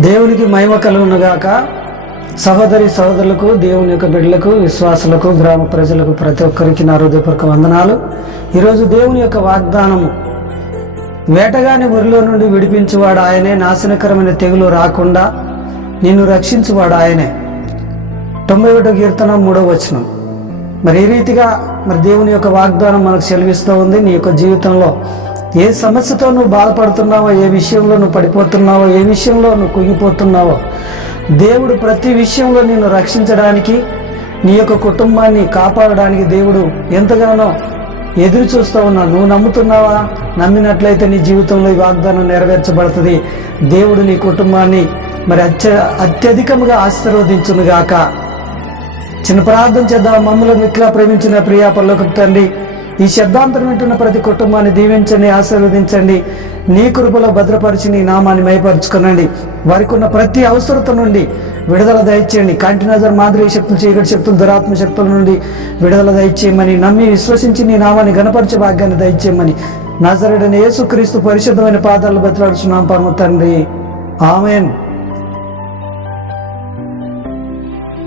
దేవునికి మహిమ కలుగునుగాక. సహోదరి సహోదరులకు, దేవుని యొక్క బిడ్డలకు, విశ్వాసులకు, గ్రామ ప్రజలకు ప్రతి ఒక్కరికి నా హృదయపూర్వక వందనాలు. ఈరోజు దేవుని యొక్క వాగ్దానము, వేటగాని ఊరిలో నుండి విడిపించువాడు ఆయనే, నాశనకరమైన తెగులు రాకుండా నిన్ను రక్షించువాడు ఆయనే. 91వ కీర్తన 3వ వచనం. మరి ఈ రీతిగా దేవుని యొక్క వాగ్దానం మనకు సెలవిస్తూ ఉంది. నీ యొక్క జీవితంలో ఏ సమస్యతో నువ్వు బాధపడుతున్నావో, ఏ విషయంలో నువ్వు పడిపోతున్నావో, ఏ విషయంలో నువ్వు కుంగిపోతున్నావో, దేవుడు ప్రతి విషయంలో నిన్ను రక్షించడానికి, నీ యొక్క కుటుంబాన్ని కాపాడడానికి దేవుడు ఎంతగానో ఎదురు చూస్తూ ఉన్నాడు. నువ్వు నమ్ముతున్నావా? నమ్మినట్లయితే నీ జీవితంలో ఈ వాగ్దానం నెరవేర్చబడుతుంది. దేవుడు నీ కుటుంబాన్ని అత్యధికముగా ఆశీర్వదించునుగాక. చిన్న ప్రార్థన చేద్దాం. మమ్మల్ని ఇట్లా ప్రేమించిన ప్రియా పరలోకపు తండ్రి, ఈ శబ్దాంతరం వింటున్న ప్రతి కుటుంబాన్ని దీవించండి, ఆశీర్వదించండి. నీ కృపలో భద్రపరిచి నీ నామాన్ని మైపరుచుకునండి. వారికి ఉన్న ప్రతి అవసరత నుండి విడుదల దయచేయండి. కంటి నజర్ మాదిరి శక్తులు, చీకటి శక్తులు, దురాత్మ శక్తుల నుండి విడుదల దయచేయమని, నమ్మి విశ్వసించి నీ నామాన్ని గణపరిచే భాగ్యాన్ని దయచేయమని నజరేయుడైన యేసుక్రీస్తు పరిశుద్ధమైన పాదాలు బతిలాడుచున్నాం పరమ తండ్రి. ఆమేన్.